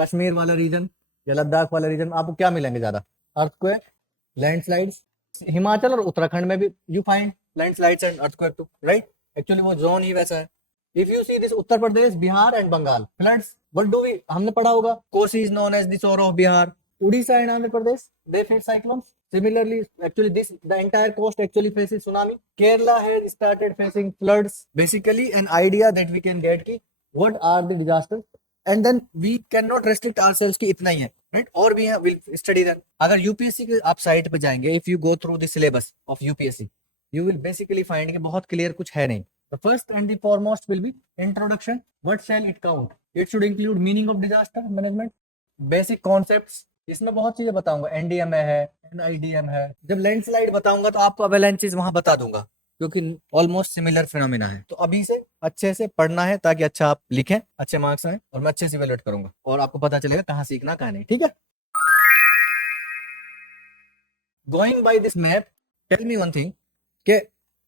कश्मीर वाला रीजन या लद्दाख वाला रीजन आपको क्या मिलेंगे ज्यादा? Earthquake, landslides. हिमाचल और उत्तराखंड में भी you find landslides and earthquake too, right? Actually वो जोन ही वैसा है। If you see this Uttar Pradesh, Bihar and Bengal floods, what do we, हमने पढ़ा होगा, Kosi is known as the sorrow of Bihar. Orissa and Andhra Pradesh, they face cyclones. Similarly, actually the entire coast actually faces tsunami. Kerala has started facing floods. Basically an idea that we can get ki what are the disasters, and then we cannot restrict ourselves कि इतना ही है, right? और भी है, we'll study that. अगर UPSC के आप site पे जाएंगे, if you go through the syllabus of UPSC, you will basically find कि बहुत clear कुछ है नहीं. The first and the foremost will be introduction. What shall it count? It should include meaning of disaster management, basic concepts. इसमें बहुत चीजें बताऊंगा, NDM है, एनआईडीएम है। जब लैंडस्लाइड बताऊंगा तो आपको अवेलेंचेस वहां बता दूंगा, क्योंकि ऑलमोस्ट सिमिलर फिनोमिना है। तो अभी से अच्छे से पढ़ना है ताकि अच्छा आप लिखें, अच्छे मार्क्स आए, और मैं अच्छे से इवैल्यूएट करूंगा और आपको पता चलेगा कहाँ सीखना कहाँ नहीं, ठीक है? Going by this map, tell me one thing कि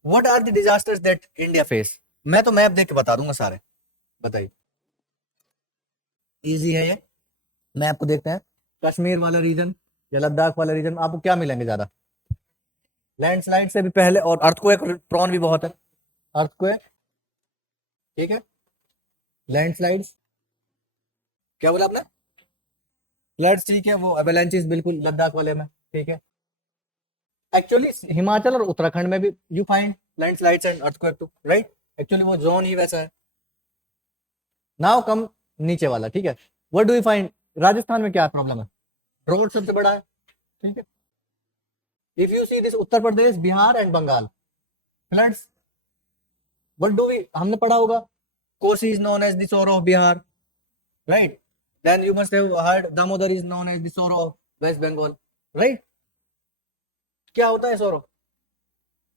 what are the disasters that India face. मैं तो मैप देख के बता दूंगा सारे, बताइए। इजी है ये, मैप को देखते हैं। कश्मीर वाला रीजन या लद्दाख वाला रीजन आपको क्या मिलेंगे ज्यादा? लैंडस्लाइड से भी पहले, और अर्थक्वेक प्रोन भी बहुत है। अर्थक्वेक, ठीक है, लैंडस्लाइड्स, क्या बोला आपने? फ्लड्स, ठीक है, वो अवेलेंचेस बिल्कुल लद्दाख वाले में, ठीक है। एक्चुअली हिमाचल और उत्तराखंड में भी you find landslides and earthquake too, right? Actually वो जोन ही वैसा है। नाउ कम नीचे वाला, ठीक है। What do you find? Rajasthan में क्या प्रॉब्लम है? ड्रॉट सबसे बड़ा है, ठीक है। If you see this Uttar Pradesh, Bihar and Bengal floods, what do we, हमने पढ़ा होगा, Kosi is known as the sorrow of Bihar, right? Then you must have heard Damodar is known as the sorrow of west Bengal, right? क्या होता है सोरो?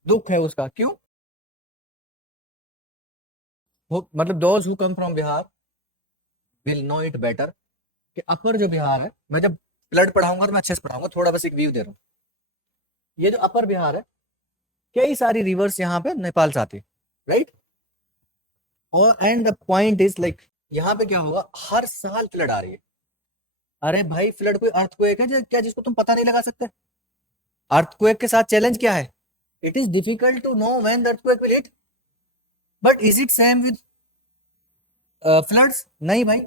दुख है उसका, क्यों? मतलब those who come from Bihar will know it better कि अपर जो बिहार है, मैं जब फ्लड पढ़ाऊंगा तो मैं अच्छे से पढ़ाऊंगा, थोड़ा बस एक व्यू दे रहा हूँ। ये जो अपर बिहार है, कई सारी रिवर्स यहाँ पे नेपाल से आती है, राइट? और and the point is like, यहाँ पे क्या होगा, हर साल फ्लड आ रही है। अरे भाई, फ्लड कोई अर्थक्वेक है क्या जिसको तुम पता नहीं लगा सकते? अर्थक्वेक के साथ चैलेंज क्या है? It is difficult to know when the earthquake will hit, but is it same with floods? नहीं भाई,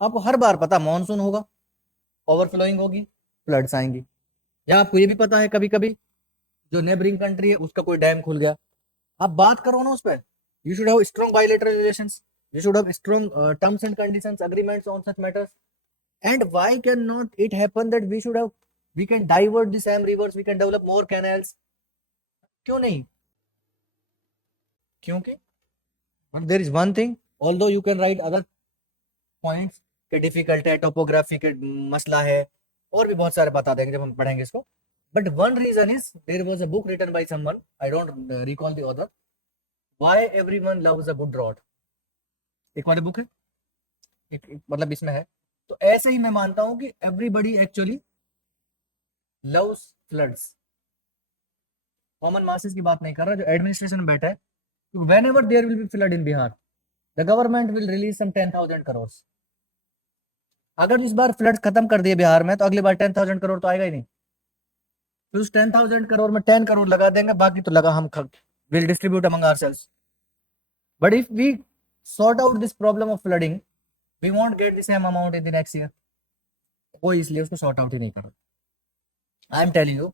आपको हर बार पता मॉनसून होगा, ओवरफ्लोइंग होगी, फ्लड्स आएंगी। या आपको ये भी पता है कभी कभी जो नेबरिंग कंट्री है उसका कोई डैम खुल गया, आप बात करो ना उस पर। You should have strong bilateral relations, you should have strong terms and conditions, agreements on such matters. And why can not it happen that we should have, we can divert the same rivers, we can develop more canals? क्यों नहीं? क्योंकि there is one thing, although you can write other points के difficult है, topography के मसला है, और भी बहुत सारे बता देंगे जब हम पढ़ेंगे इसको। But one reason is there was a book written by someone, I don't recall the author, why everyone loves a good drought. एक वाली बुक है, मतलब इसमें है। तो ऐसे ही मैं मानता हूं कि everybody actually loves floods. Common masses की बात नहीं कर रहा, जो एडमिनिस्ट्रेशन में बैठा है, whenever there will be flood in Bihar, the government will release some 10,000 crore. अगर इस बार फ्लड खत्म कर दिए बिहार में, तो अगली बार 10,000 करोड़ तो आएगा ही नहीं। तो उस 10,000 करोड़ में 10 करोड़ लगा देंगे, बाकी तो लगा हम will distribute among ourselves. But if we sort out this problem of flooding, we won't get the same amount in the next year. वो इसलिए उसको सॉर्ट आउट ही नहीं कर रहा। I am telling you,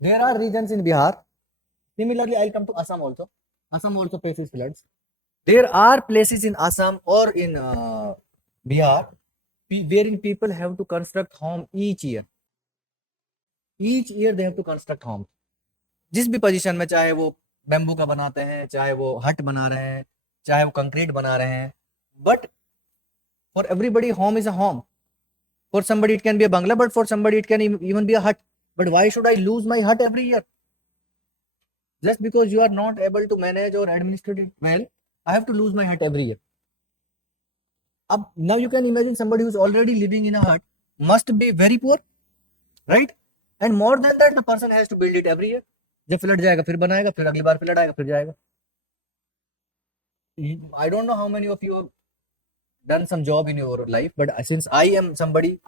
there are reasons in Bihar, similarly I will come to Assam also, Assam also faces floods. There are places in Assam और in Bihar wherein people have to construct home each year they have to construct home, जिस भी position में, चाहे वो bamboo का बनाते हैं, चाहे वो हट बना रहे हैं, चाहे वो कंक्रीट बना रहे हैं, but for everybody home is a home. For somebody it can be a bungalow, but for somebody it can even be a hut. But why should I lose my hut every year just because you are not able to manage or administrate it well? I have to lose my hut every year. Now you can imagine somebody who's already living in a hut must be very poor, right? And more than that, the person has to build it every year. जब flood जाएगा फिर बनाएगा, फिर अगली बार flood आएगा फिर जाएगा। I don't know how many of you done some job in your life, but since I am somebody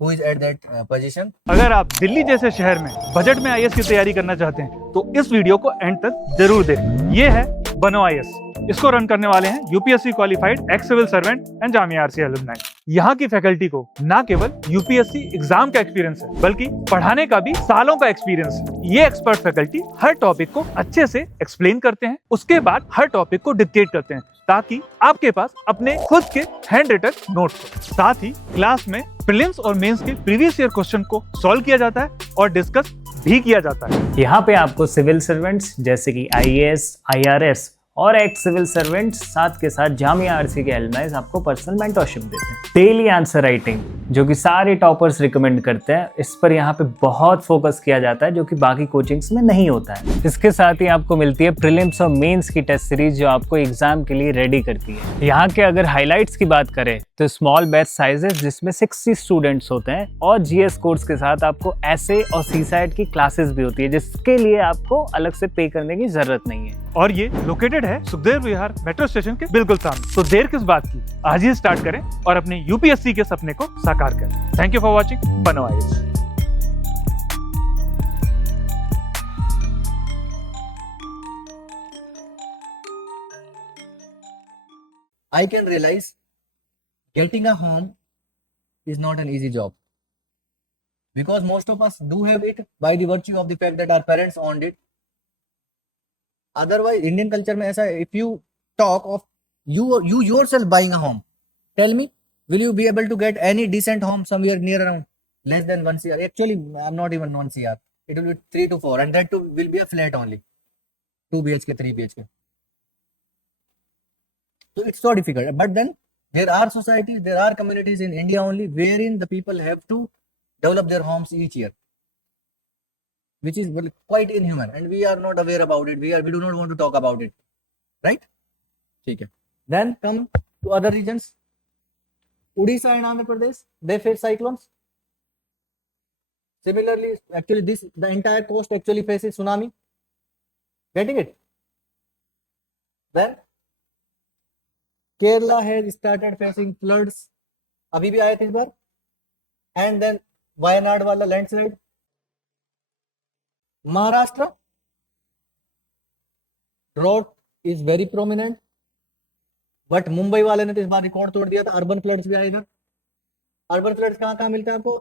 who is at that position. अगर आप दिल्ली जैसे शहर में बजट में आईएएस की तैयारी करना चाहते हैं तो इस वीडियो को एंड तक जरूर देखें। ये है बनो आईएएस। इसको रन करने वाले हैं UPSC qualified ex civil servant and Jamia RC alumni. यहाँ की फैकल्टी को ना केवल यूपीएससी एग्जाम का एक्सपीरियंस है बल्कि पढ़ाने का भी सालों का एक्सपीरियंस है। ये एक्सपर्ट फैकल्टी हर टॉपिक को अच्छे से एक्सप्लेन करते हैं, उसके बाद हर टॉपिक को डिक्टेट करते हैं ताकि आपके पास अपने खुद के हैंड रिटन नोट्स हो। साथ ही क्लास में प्रीलिम्स और मेंस के प्रीवियस ईयर क्वेश्चन को सॉल्व किया जाता है और डिस्कस भी किया जाता है। यहाँ पे आपको सिविल सर्वेंट्स जैसे कि आईएएस, आईआरएस और एक्स सिविल सर्वेंट्स साथ के साथ जामिया आरसी के एलुमनाइज आपको पर्सनल मेंटरशिप देते हैं। डेली आंसर राइटिंग जो कि सारे टॉपर्स रिकमेंड करते हैं, इस पर यहाँ पे बहुत फोकस किया जाता है जो कि बाकी कोचिंग्स में नहीं होता है। इसके साथ ही आपको मिलती है प्रीलिम्स और मेंस की टेस्ट सीरीज जो आपको एग्जाम के लिए रेडी करती है। यहाँ के अगर हाईलाइट्स की बात करें तो स्मॉल बैच साइजेस जिसमें 60 स्टूडेंट्स होते हैं और जीएस कोर्स के साथ आपको एसए और सीसाइट की क्लासेस भी होती है जिसके लिए आपको अलग से पे करने की जरूरत नहीं है। और ये लोकेटेड है सुखदेव विहार मेट्रो स्टेशन के बिल्कुल सामने। तो देर किस बात की, आज ही स्टार्ट करें और अपने यूपीएससी के सपने को साकार करें। थैंक यू फॉर वॉचिंग बनो IAS. I can realize getting a home is not an easy job because most of us do have it by the virtue of the fact that our parents owned it. Otherwise, Indian culture में ऐसा है, if you talk of you yourself buying a home, tell me, will you be able to get any decent home somewhere near around less than 1 CR? Actually, I'm not even 1 CR. It will be 3 to 4, and that too will be a flat only, 2 BHK, 3 BHK. So it's so difficult. But then there are societies, there are communities in India only wherein the people have to develop their homes each year, which is quite inhuman, and we are not aware about it. We do not want to talk about it, right? Okay. Then come to other regions. Odisha and Andhra Pradesh, they face cyclones. Similarly, actually the entire coast actually faces tsunami. Getting it? Then Kerala has started facing floods. अभी भी आए थे इस बार. And then Wayanad वाला landslide. Maharashtra drought is very prominent. But Mumbai वाले ने तो इस बार रिकॉर्ड तोड़ दिया था. अर्बन फ्लड्स भी आएगा. अर्बन फ्लड्स कहाँ कहाँ मिलता है आपको?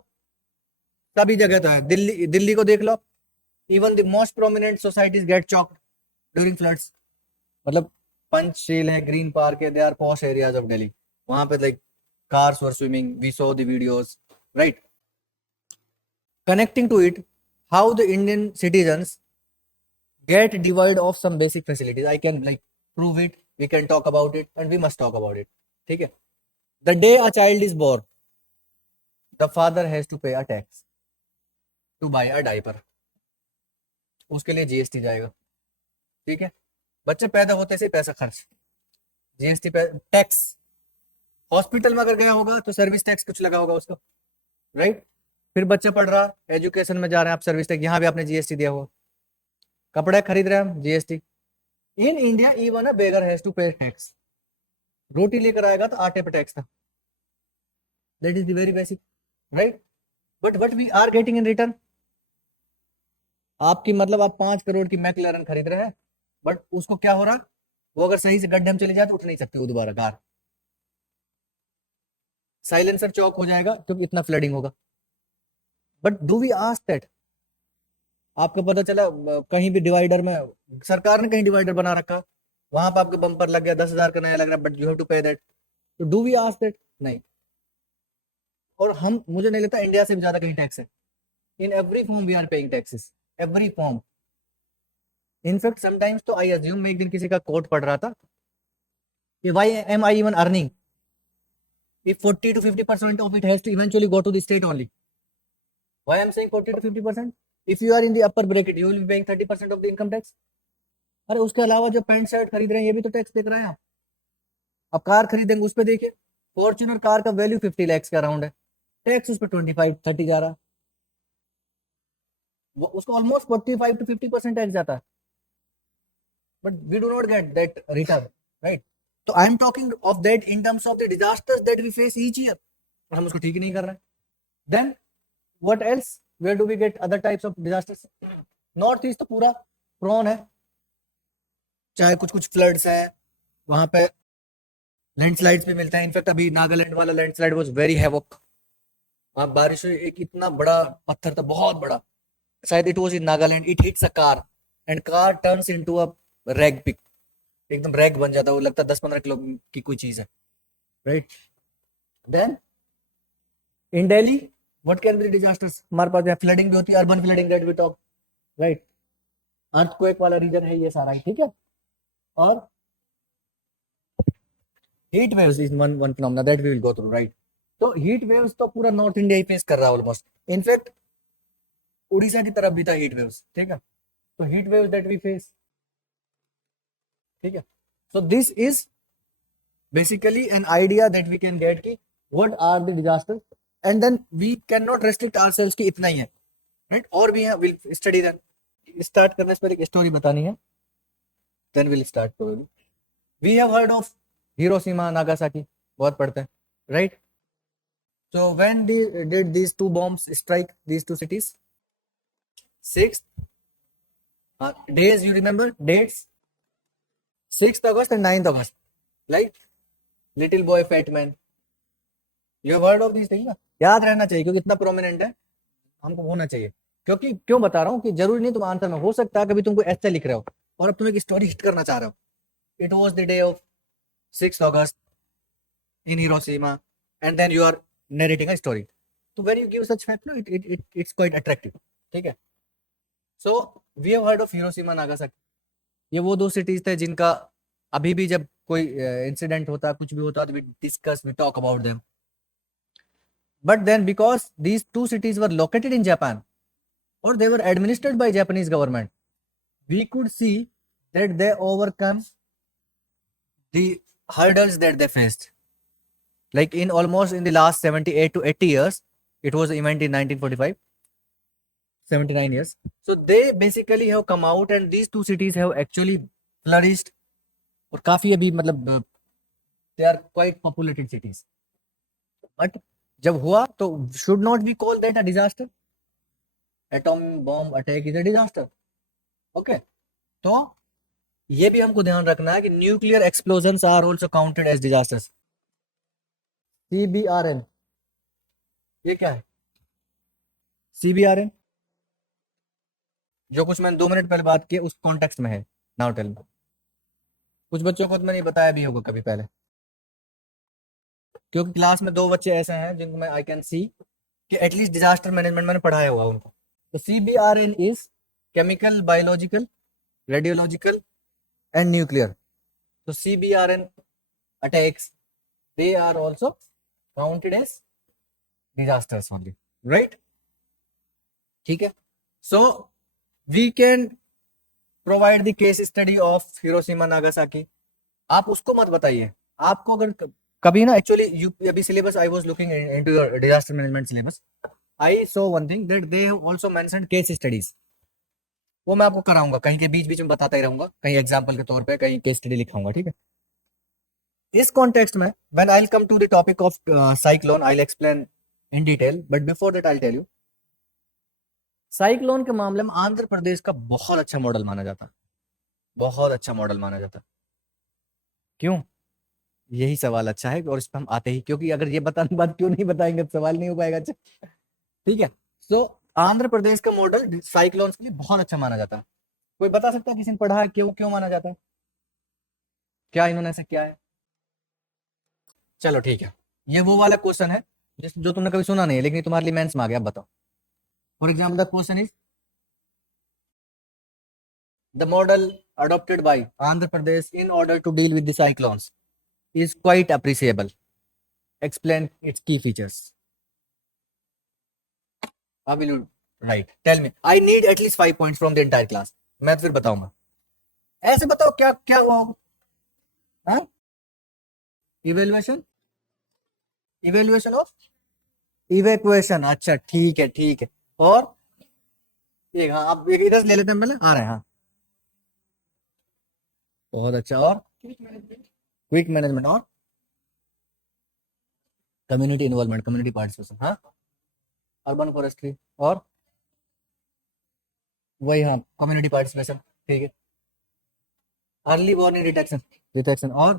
सभी जगह था. दिल्ली को देख लो. Even the most prominent societies get choked during floods. मतलब पंचशील है, ग्रीन पार्क है, they are posh areas of Delhi. वहां पे like cars were swimming, we saw the videos, right? Connecting to it, how the Indian citizens get devoid of some basic facilities. I can like prove it, we can talk about it, and we must talk about it. ठीक है? The day a child is born, the father has to pay a tax to buy a diaper. उसके लिए GST जाएगा. ठीक है? बच्चे पैदा होते से पैसा खर्च, जीएसटी टैक्स. हॉस्पिटल में अगर गया होगा तो सर्विस टैक्स कुछ लगा होगा उसको, राइट? फिर बच्चा पढ़ रहा, एजुकेशन में जा रहे हैं आप, सर्विस टैक्स, यहाँ भी आपने जीएसटी दिया होगा. कपड़े खरीद रहे हैं हम, GST. In India even a beggar has to pay tax. रोटी लेकर आएगा तो आटे पे टैक्स था. That is the very basic, right? But what we are getting in return, आपकी मतलब आप 5 करोड़ की मैकलैरन खरीद रहे हैं, बट उसको क्या हो रहा, वो अगर सही से गड्ढे में चले जाए तो उठ नहीं सकते वो दोबारा कार. साइलेंसर चौक हो जाएगा क्योंकि इतना फ्लडिंग होगा. But do we ask that? आपको पता चला कहीं भी डिवाइडर में, सरकार ने कहीं डिवाइडर बना रखा, वहां पर आपके बम्पर लग गया, 10,000 का नया लग रहा है, बट यू हैव टू पे दैट. तो डू वी आस्क दैट? नहीं. और हम, मुझे नहीं लगता इंडिया से भी ज्यादा कहीं टैक्स है. In every form we are paying taxes, every form. In fact sometimes तो आई अज्यूम, मैं एक दिन किसी का कोट पढ़ रहा था कि why am I even earning if 40 to 50% of it has to eventually go to the state only. Why I'm saying 40 to 50%? If you are in the upper bracket, you will be paying 30% of the income tax. अरे उसके अलावा जो pant shirt खरीद रहे हैं ये भी तो टैक्स देख रहे हैं आप. अब कार खरीदेंगे उस पर देखिए, फॉर्च्यूनर कार का वैल्यू 50 लाख के अराउंड है, टैक्स उस पर 25-30 जा रहा. उसको ऑलमोस्ट 45 to 50% टैक्स जाता है. But we do not get that return, right? तो I am talking of that in terms of the disasters that we face each year, और हम उसको ठीक ही नहीं कर रहे हैं. Then what else, where do we get other types of disasters? North east तो पूरा प्रोन है, चाहे कुछ कुछ फ्लड्स हैं वहां पे, लैंडस्लाइड्स भी मिलते हैं. इनफैक्ट अभी नागालैंड वाला लैंडस्लाइड वाज वेरी हैवोक. वहां बारिश हुई, एक इतना बड़ा पत्थर था, बहुत बड़ा, शायद it was in Nagaland. It hits a car and car turns into a rag pick, एकदम रैग बन जाता है, वो लगता है 10-15 किलो की कोई चीज है, right. Then in Delhi what can be the disasters? हमारे पास यहाँ फ्लडिंग भी होती है, urban flooding that we talk, right. Earthquake वाला रीजन है ये सारा, ठीक है. और heat waves is one phenomena that we will go through, right. तो हीट वेव्स तो पूरा नॉर्थ इंडिया ही फेस कर रहा है ऑलमोस्ट. इनफैक्ट उड़ीसा की तरफ भी था हीट वेव्स, ठीक है. तो heat waves that we face, ठीक है. So this is basically an idea that we can get कि what are the disasters, and then we cannot restrict ourselves कि इतना ही है, right. और भी है, we'll study that. start करने से पहले एक स्टोरी बतानी है, then we'll start. we have heard of Hiroshima Nagasaki, बहुत पढ़ते हैं, right. so when did these two bombs strike these two cities? 6th days, you remember dates? 6th August and 9th August, right. Little boy fat man, you have heard of this thing ना, याद रहना चाहिए क्योंकि इतना prominent है, हमको होना चाहिए. क्योंकि क्यों बता रहा हूँ कि जरूरी नहीं तुम आंसर में, हो सकता है कभी तुमको ऐसे लिख रहे हो और अब तुम एक स्टोरी हिट करना चाह रहे हो. It was the day of 6th August in Hiroshima and then you are narrating a story. तो when you give such fact no, it's quite attractive, ठीक है. So we have heard of Hiroshima Nagasaki. ये वो दो cities थे जिनका अभी भी जब कोई इंसिडेंट होता, कुछ भी होता, तो we discuss, we talk about them. But then because these two cities were located in Japan or they were administered by Japanese government, we could see that they overcome the hurdles that they faced. Like in almost in the last 78 to 80 years, it was an event in 1945, 79 years. So they basically have come out and these two cities have actually flourished. और काफी अभी मतलब they are quite populated cities. But जब हुआ तो should not we call that a disaster? Atom bomb attack is a disaster, okay. तो ये भी हमको ध्यान रखना है कि nuclear explosions are also counted as disasters. CBRN, ये क्या है? CBRN जो कुछ मैंने 2 मिनट पहले बात की उस कॉन्टेक्स्ट में है. Now tell me. कुछ बच्चों को तो मैंने बताया भी होगा कभी पहले, क्योंकि क्लास में 2 बच्चे ऐसे हैं जिनको मैं आई कैन सी कि एटलीस्ट डिजास्टर मैनेजमेंट मैंने पढ़ाया हुआ उनको. तो CBRN is chemical, biological, radiological and nuclear. So CBRN attacks, they are also counted as disasters only, right? ठीक है. So we can provide the case study of Hiroshima Nagasaki. आप उसको मत बताइए. आपको अगर कभी ना एक्चुअली अभी syllabus I was looking into your disaster management syllabus, I saw one thing that they have also mentioned case studies. वो मैं आपको कराऊंगा, कहीं के बीच बीच में बताता ही रहूंगा, कहीं एग्जांपल के तौर पे कहीं केस स्टडी लिखाऊंगा, ठीक है. इस कॉन्टेक्स्ट में when I'll come to the topic of cyclone, I'll explain in detail, but before that I'll tell you, cyclone के मामले में आंध्र प्रदेश का बहुत अच्छा मॉडल माना जाता है, बहुत अच्छा मॉडल माना जाता है. क्यों? यही सवाल अच्छा है और इस पर हम आते ही, क्योंकि अगर ये बताने बाद क्यों नहीं बताएंगे तो सवाल नहीं हो पाएगा. अच्छा, ठीक है. सो आंध्र प्रदेश का मॉडल साइक्लोन्स के लिए बहुत अच्छा माना जाता है. कोई बता सकता है किसी ने पढ़ा है क्यों क्यों माना जाता है? क्या इन्होंने ऐसा किया है? चलो ठीक है, ये वो वाला क्वेश्चन है जो तुमने कभी सुना नहीं है लेकिन तुम्हारे लिए मेंस में आ गया. बताओ. For example the question is the model adopted by Andhra Pradesh in order to deal with the cyclones is quite appreciable. Explain its key features. How will you write? Tell me. I need at least 5 points from the entire class. मैं फिर बताऊंगा. ऐसे बताओ क्या क्या हुआ होगा? हाँ? Evaluation of evacuation. अच्छा ठीक है ठीक है. और एक हाँ आप एक इधर से ले लेते हैं पहले, आ रहे हैं. हाँ बहुत अच्छा. और क्विक मैनेजमेंट और कम्युनिटी इन्वॉल्वमेंट, कम्युनिटी पार्टिसिपेशन, हाँ, अर्बन फॉरेस्ट्री और वही, हाँ, कम्युनिटी पार्टिसिपेशन, ठीक है, अर्ली वार्निंग डिटेक्शन, डिटेक्शन और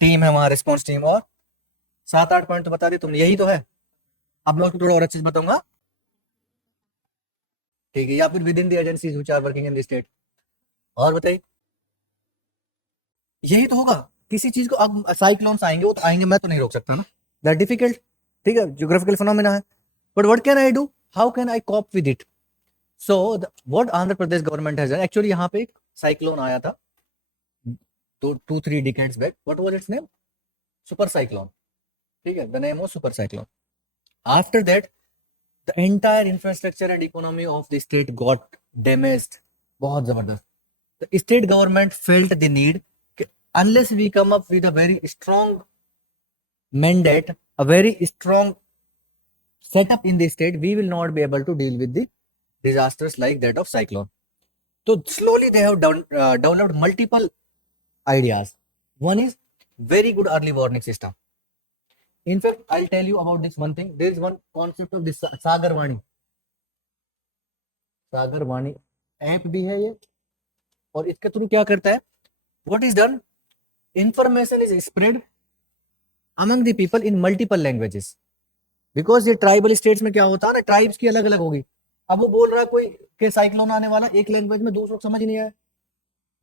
टीम है वहाँ, रिस्पॉन्स टीम, और 7-8 पॉइंट तो बता दिए तुमने, यही तो है। अब मैं थोड़ा और अच्छे से बताऊंगा, ठीक है, या फिर within the agencies which are working in the state, और बताइए, यही तो होगा। किसी चीज को अब साइक्लोन्स आएंगे, वो तो आएंगे, मैं तो नहीं रोक सकता ना, दैट डिफिकल्ट, ठीक है, ज्योग्राफिकल फिनोमेना है, but what can I do, how can I corp with it. So what Andhra Pradesh government has done, actually यहाँ पे एक साइक्लोन आया था 2-3 decades back, what was it's name, super cyclone, ठीक है, the name was super cyclone. After that the entire infrastructure and economy of the state got damaged, बहुत जबरदस्त। the state government felt the need कि unless we come up with a very strong mandate, a very strong setup in the state, we will not be able to deal with the disasters like that of cyclone. So slowly they have developed multiple ideas. One is very good early warning system. In fact, I'll tell you about this one thing. There is one concept of this Sagarwani. Sagarwani app भी है ये, और इसके through क्या करता है, what is done, information is spread among the people in multiple languages, because ये tribal states में क्या होता है ना, ट्राइब्स की अलग अलग होगी। अब वो बोल रहा है कोई के साइक्लोन आने वाला, एक लैंग्वेज में दूसरों को समझ ही नहीं आया,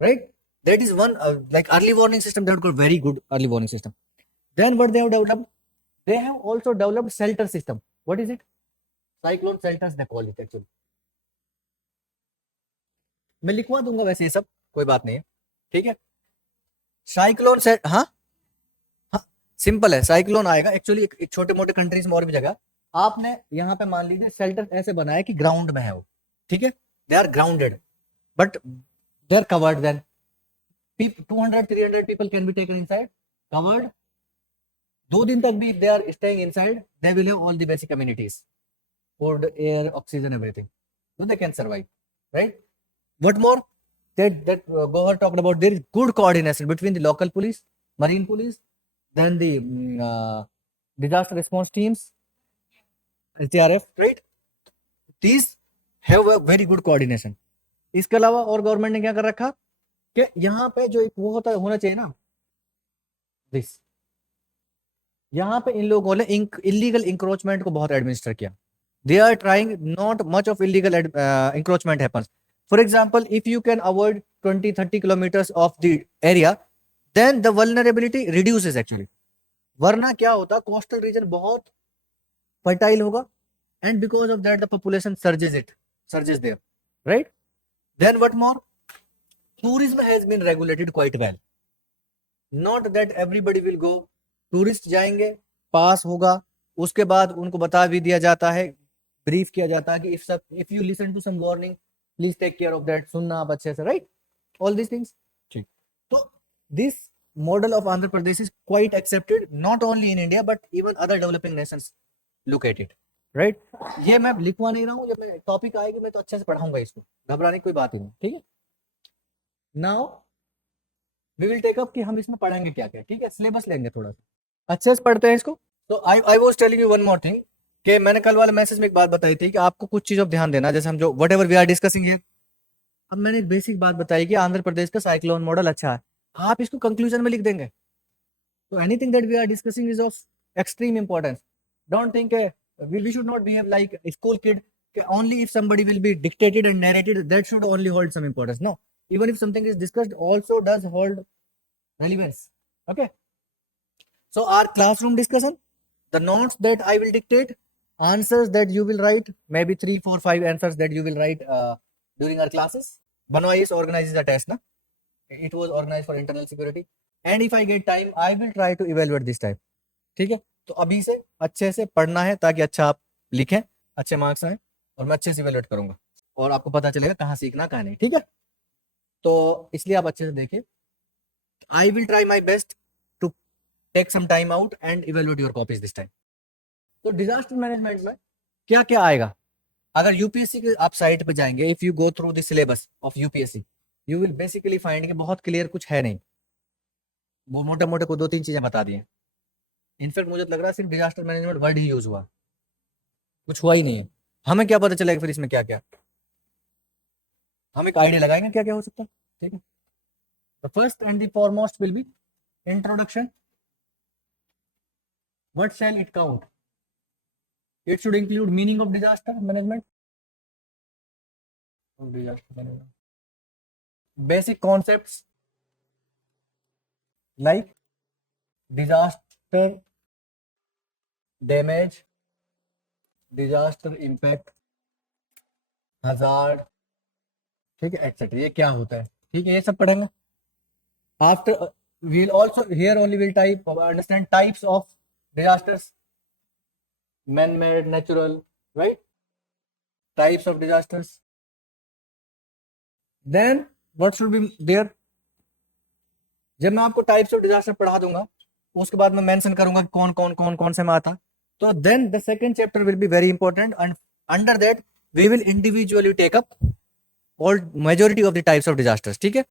right, that is one like early warning system, that got very good early warning system. Then what they have developed, they have also developed shelter system. What is it, cyclone shelters they call it actually. मैं लिखवा दूंगा वैसे ये सब, कोई बात नहीं है, ठीक है, साइक्लोन से, हाँ हाँ, सिंपल है, साइक्लोन आएगा एक्चुअली एक छोटे मोटे कंट्रीज में और भी जगह, आपने यहाँ पे मान लीजिए शेल्टर ऐसे बनाया कि ग्राउंड में है वो, ठीक है, they are grounded but they are covered, then 200-300 people can be taken inside, covered, 2 दिन तक भी they are staying inside, they will have all the basic amenities, food, air, oxygen, everything, so they can survive, right? What more, that Gohar talked about, there is good coordination between the local police, marine police, then the disaster response teams, SDRF, right? These have a very good coordination. इसके अलावा और government ने क्या कर रखा कि यहाँ पे जो एक वो होना चाहिए ना, दिस, यहाँ पे इन लोगों ने इलीगल इंक्रोचमेंट को बहुत एडमिनिस्टर किया, they are trying not much of illegal encroachment happens. For example, if you can avoid 20-30 kilometres of the area, then the vulnerability reduces actually, वरना क्या होता, कोस्टल रीजन बहुत फर्टाइल होगा, and because of that the population surges there, right? Then what more, tourism has been regulated quite well, not that everybody will go, tourist जाएंगे, पास होगा, उसके बाद उनको बता भी दिया जाता है, ब्रीफ किया जाता है कि if you listen to some warning please take care of that, सुनना आप अच्छे से, राइट, ऑल दिस थिंग्स, ठीक। तो this model of Andhra Pradesh is quite accepted not only in India but even other developing Nations look at it, right. ये मैं लिखवा नहीं रहा हूँ, जब मैं टॉपिक आएगी मैं तो अच्छे से पढ़ाऊंगा इसको, घबराने की कोई बात ही नहीं, ठीक है। Now we will take up कि हम इसमें पढ़ेंगे क्या क्या, ठीक है, सिलेबस लेंगे थोड़ा सा अच्छे से पढ़ते हैं इसको। तो I was telling you one more thing, कि मैंने कल वाले मैसेज में एक बात बताई थी कि आपको कुछ चीजों पर ध्यान देना, जैसे हम जो whatever we are discussing here, अब मैंने एक बेसिक बात बताई कि आंध्र प्रदेश का साइक्लोन मॉडल अच्छा है, आप इसको कंक्लूजन में लिख देंगे, तो anything that we are discussing is of extreme importance. Don't think we should not behave like a school kid, only if somebody will be dictated and narrated that should only hold some importance. No, even if something is discussed also does hold relevance, okay? So our classroom discussion, the notes that I will dictate, answers that you will write, maybe 3, 4, 5 answers that you will write during our classes. BanoIAS organizes a test, na? It was organized for internal security, and if I get time I will try to evaluate this time, ठीक है। तो अभी से अच्छे से पढ़ना है ताकि अच्छा आप लिखें, अच्छे मार्क्स आए, और मैं अच्छे से इवेलुएट करूंगा और आपको पता चलेगा कहाँ सीखना कहाँ नहीं, ठीक है। तो इसलिए आप अच्छे से देखिए, I will try my best to take some time out and evaluate your copies this time. तो डिजास्टर मैनेजमेंट में क्या क्या आएगा, अगर यूपीएससी के आप साइट पे जाएंगे, if you go through the syllabus of UPSC, you will basically find कि बहुत क्लियर कुछ है नहीं, वो मोटे मोटे को 2-3 चीजें बता दी हैं। इनफैक्ट मुझे तो लग रहा है सिर्फ डिजास्टर मैनेजमेंट वर्ड ही यूज हुआ, कुछ हुआ ही नहीं है। हमें क्या पता चलेगा फिर इसमें क्या क्या, हम एक आइडिया लगाएंगे क्या क्या हो सकता है। ठीक है, the first and the foremost will be introduction. What shell it count? It should include meaning of disaster management, basic concepts like disaster damage, disaster impact, hazard, ठीक है, एक्सेट्रा। ये क्या होता है, ठीक है, ये सब पढ़ेंगे। After we'll also here only will type understand types of disasters, man made, natural, right? Types of disasters. Then what should be there? जब मैं आपको टाइप्स ऑफ डिजास्टर पढ़ा दूंगा, उसके बाद मैं मेंशन करूंगा कि कौन से में आता। तो then the second chapter will be very important and under that we will individually take up all majority of the types of disasters. ठीक है,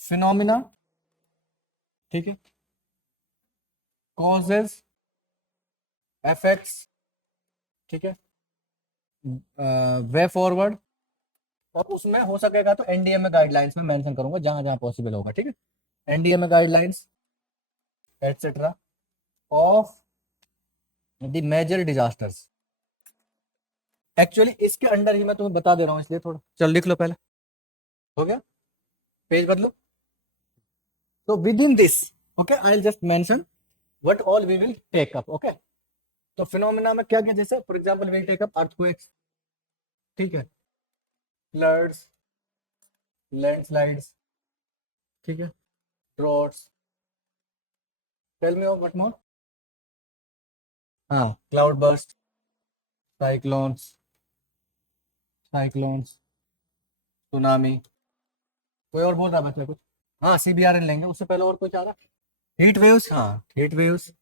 फिनोमिना, ठीक है, कॉजेज, इफेक्ट्स, ठीक है, वे फॉरवर्ड, और उसमें हो सकेगा तो एनडीएमए गाइडलाइंस में मेंशन करूंगा जहां जहां पॉसिबल होगा। ठीक है, NDMA guidelines etcetera of the major disasters. Actually इसके अंडर ही मैं तुम्हें बता दे रहा हूँ, इसलिए थोड़ा चल लिख लो पहले। हो गया, पेज बदलो। तो within this, okay, I will just mention what all we will take up. Okay, तो फिनोमेना में क्या क्या, जैसे for example we will take up earthquakes, ठीक है, फ्लड्स, लैंडस्लाइड्स, ठीक है, droughts, tell me what more, हाँ, क्लाउड बर्स्ट, साइक्लोन्स, सुनामी। कोई और बोल रहा है बच्चा कुछ? हाँ, सीबीआरएन लेंगे, उससे पहले और कुछ आ रहा? हीट वेव्स, हाँ, हीट वेव्स,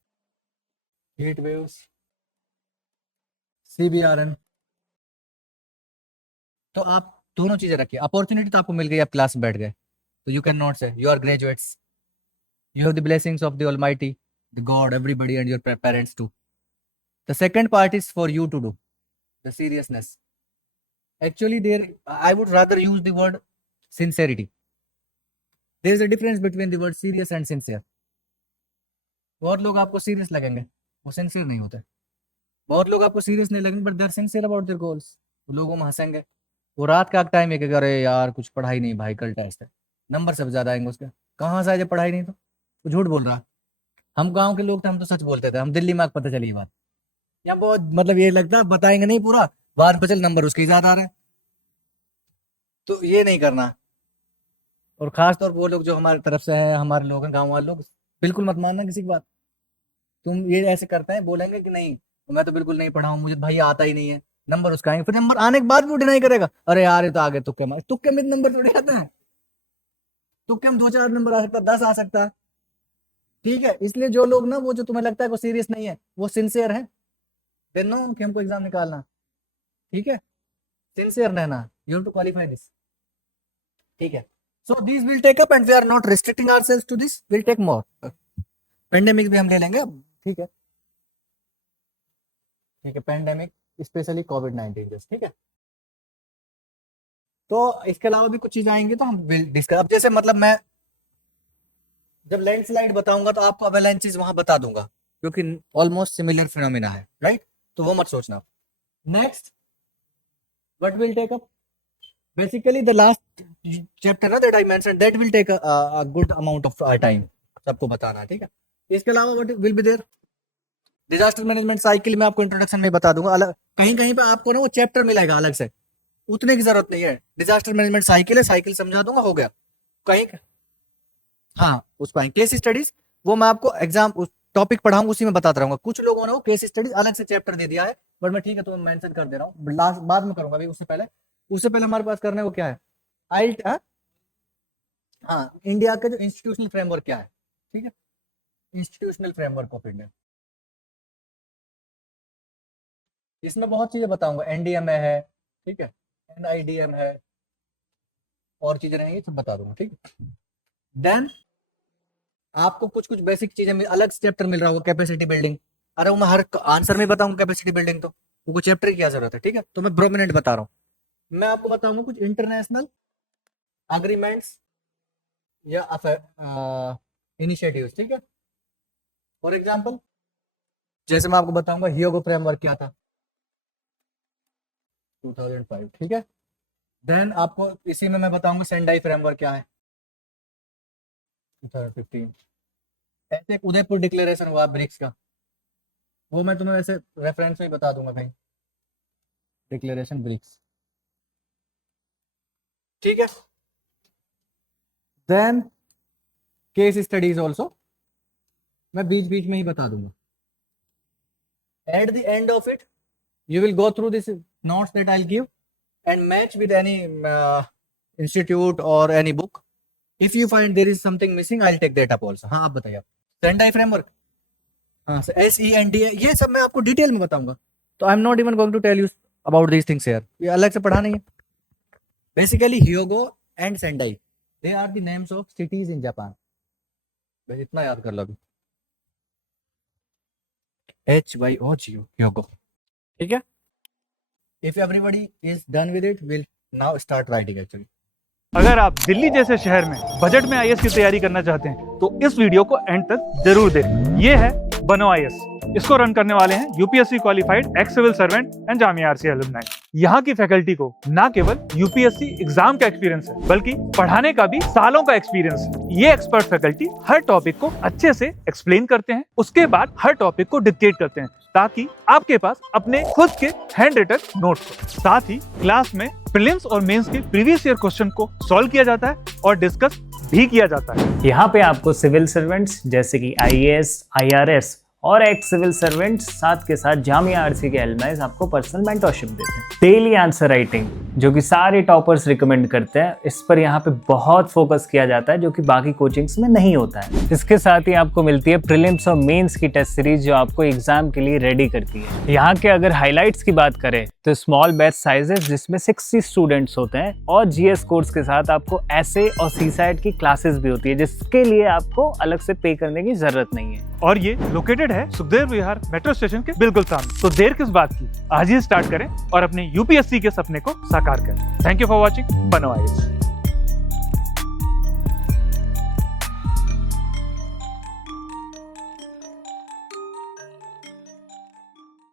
सीबीआरएन। तो आप दोनों चीजें रखिए। अपॉर्चुनिटी तो आपको मिल गई, आप क्लास में बैठ गए, तो you can not say you are graduates, you have the blessings of the Almighty, the God, everybody, and your parents too. The second part is for you to do the seriousness. Actually, there I would rather use the word sincerity. There is a difference between the word serious and sincere. बहुत लोग आपको serious लगेंगे, वो sincere नहीं होते। बहुत लोग आपको सीरियस नहीं लगेंगे, but they are sincere about their goals. लोगों में हंसेंगे, वो रात का टाइम है कि अरे यार कुछ पढ़ाई नहीं भाई, कल टेस्ट है, नंबर सब ज्यादा आएंगे उसके। कहाँ से आए जब पढ़ाई नहीं तो वो झूठ बोल रहा। हम गांव के लोग थे, हम तो सच बोलते थे, हम दिल्ली में आके पता चली ये बात। यहाँ बहुत मतलब ये लगता है बताएंगे नहीं पूरा, बाद में चल नंबर उसके ही ज्यादा आ रहे हैं। तो ये नहीं करना। और खास तौर पर वो लोग जो हमारी तरफ से है, हमारे लोग हैं, गाँव वाले लोग, बिल्कुल मत मानना किसी की बात। तुम ये ऐसे करते हैं, बोलेंगे कि नहीं मैं तो बिल्कुल नहीं पढ़ा हूँ, मुझे भाई आता ही नहीं है, नंबर उसका आएंगे, फिर नंबर आने के बाद भी डिनाई करेगा, अरे यार ये तो आगे तुक्के मारे, तुक्के में नंबर थोड़े आते हैं, तुक्के में 2-4 नंबर आ सकता, 10 आ सकता है। ठीक है, इसलिए जो लोग ना, वो जो तुम्हें लगता है वो सीरियस नहीं है, वो सिंसियर है, दे नो कि हमको एग्जाम निकालना। ठीक है, सिंसियर रहना, you have to qualify this. ठीक है, so this will take up and we are not restricting ourselves to this, will take more. Pandemic भी हम ले लेंगे अब। ठीक है, ठीक है, पेंडेमिक स्पेशली कोविड-19 जैसे। ठीक है, तो इसके अलावा भी कुछ चीज आएंगी तो हम विल डिस्कस। अब जैसे मतलब मैं जब लैंडस्लाइड बताऊंगा तो आपको अवेलेंचेस वहां बता दूंगा, क्योंकि ऑलमोस्ट सिमिलर फिनोमिना है, राइट? तो वो मत सोचना। Next, what will take up? Basically the last chapter ना that I mention, that will take a good amount of time, सबको बताना है। ठीक है, इसके अलावा what will be there? Disaster management cycle में आपको इंट्रोडक्शन में बता दूंगा, अलग कहीं कहीं पे आपको ना वो चैप्टर मिलेगा अलग से, उतने की जरूरत नहीं है। डिजास्टर मैनेजमेंट साइकिल है, साइकिल समझा दूंगा, हो गया। कहीं हाँ, उस पर केस स्टडीज, वो मैं आपको एग्जाम उस टॉपिक पढ़ाऊंगा उसी में बताता रहूंगा। कुछ लोगों ने वो केस स्टडीज अलग से चैप्टर दे दिया है, बट मैं ठीक है तो मैं मेंशन कर दे रहा हूँ, लास्ट बाद में करूंगा अभी। उससे पहले हमारे पास करने को क्या है? आई हाँ, इंडिया का जो इंस्टीट्यूशनल फ्रेमवर्क क्या है। ठीक है, इंस्टीट्यूशनल फ्रेमवर्क ऑफ इंडिया, इसमें बहुत चीजें बताऊंगा। एनडीएमए है, ठीक है, एनआईडीएम है, और चीजें रहेंगी सब बता दूंगा। ठीक है, देन आपको कुछ कुछ बेसिक चीजें अलग चैप्टर मिल रहा होगा, कैपेसिटी बिल्डिंग। अरे वो मैं हर आंसर में बताऊंगा कैपेसिटी बिल्डिंग, तो वो चैप्टर की क्या जरूरत है, ठीक है। तो मैं प्रोमिनेंट बता रहा हूँ। मैं आपको बताऊंगा कुछ इंटरनेशनल अग्रीमेंट्स या इनिशिएटिव्स, ठीक है। फॉर एग्जांपल जैसे मैं आपको बताऊंगा हियोगो फ्रेमवर्क क्या था 2005, ठीक है। देन आपको इसी में मैं बताऊंगा सेंडाई फ्रेमवर्क क्या है 2015। ऐसे एक उदयपुर डिक्लेरेशन हुआ ब्रिक्स का, वो मैं तुम्हें वैसे रेफरेंस में बता दूंगा भाई, डिक्लेरेशन ब्रिक्स, ठीक है। देन केस स्टडीज ऑल्सो मैं बीच बीच में ही बता दूंगा। At the end of it you will go through this notes that I'll give and match with any institute or any book. If you find there is something missing, I'll take that up also. हाँ, आप बताइए। Sendai framework, हाँ, SENDA, ये सब मैं आपको detail में बताऊंगा। तो I am not even going to tell you about this things here, ये अलग से पढ़ा नहीं है। Basically Hyogo and Sendai they are the names of cities in Japan. बस इतना याद कर लो अभी, HYOGO हियोगो, ठीक है। If everybody is done with it, we'll now start writing actually. अगर आप दिल्ली जैसे शहर में बजट में आईएएस की तैयारी करना चाहते हैं तो इस वीडियो को एंड तक जरूर देखें। ये है बनो आईएएस। इसको रन करने वाले हैं UPSC qualified ex civil servant and Jamia RCA alumni. यहाँ की फैकल्टी को ना केवल यूपीएससी एग्जाम का एक्सपीरियंस है बल्कि पढ़ाने का भी सालों का एक्सपीरियंस है। ये एक्सपर्ट फैकल्टी हर टॉपिक को अच्छे से एक्सप्लेन करते हैं, उसके बाद हर टॉपिक को डिक्टेट करते हैं ताकि आपके पास अपने खुद के हैंड रिटन नोट्स हो। साथ ही क्लास में प्रीलिम्स और मेंस के प्रीवियस ईयर क्वेश्चन को सॉल्व किया जाता है और डिस्कस भी किया जाता है। यहाँ पे आपको सिविल सर्वेंट्स जैसे कि आईएएस, आईआरएस और एक्स सिविल सर्वेंट्स साथ के साथ जामिया आरसी के एलुमनाई आपको पर्सनल मेंटरशिप देते हैं। डेली आंसर राइटिंग जो कि सारे टॉपर्स रिकमेंड करते हैं, इस पर यहाँ पे बहुत फोकस किया जाता है जो कि बाकी कोचिंग्स में नहीं होता है। इसके साथ ही आपको मिलती है प्रीलिम्स और मेंस की टेस्ट सीरीज जो आपको एग्जाम के लिए रेडी करती है। यहाँ के अगर हाईलाइट्स की बात करें तो स्मॉल बैच साइजेस जिसमें 60 स्टूडेंट्स होते हैं और जीएस कोर्स के साथ आपको एसए और सीसाइट की क्लासेस भी होती है जिसके लिए आपको अलग से पे करने की जरूरत नहीं है। और ये लोकेटेड है सुखदेव विहार मेट्रो स्टेशन के बिल्कुल सामने। तो देर किस बात की, आज ही स्टार्ट करें और अपने यूपीएससी के सपने को साकार करें। थैंक यू फॉर वॉचिंग बनो आईएएस।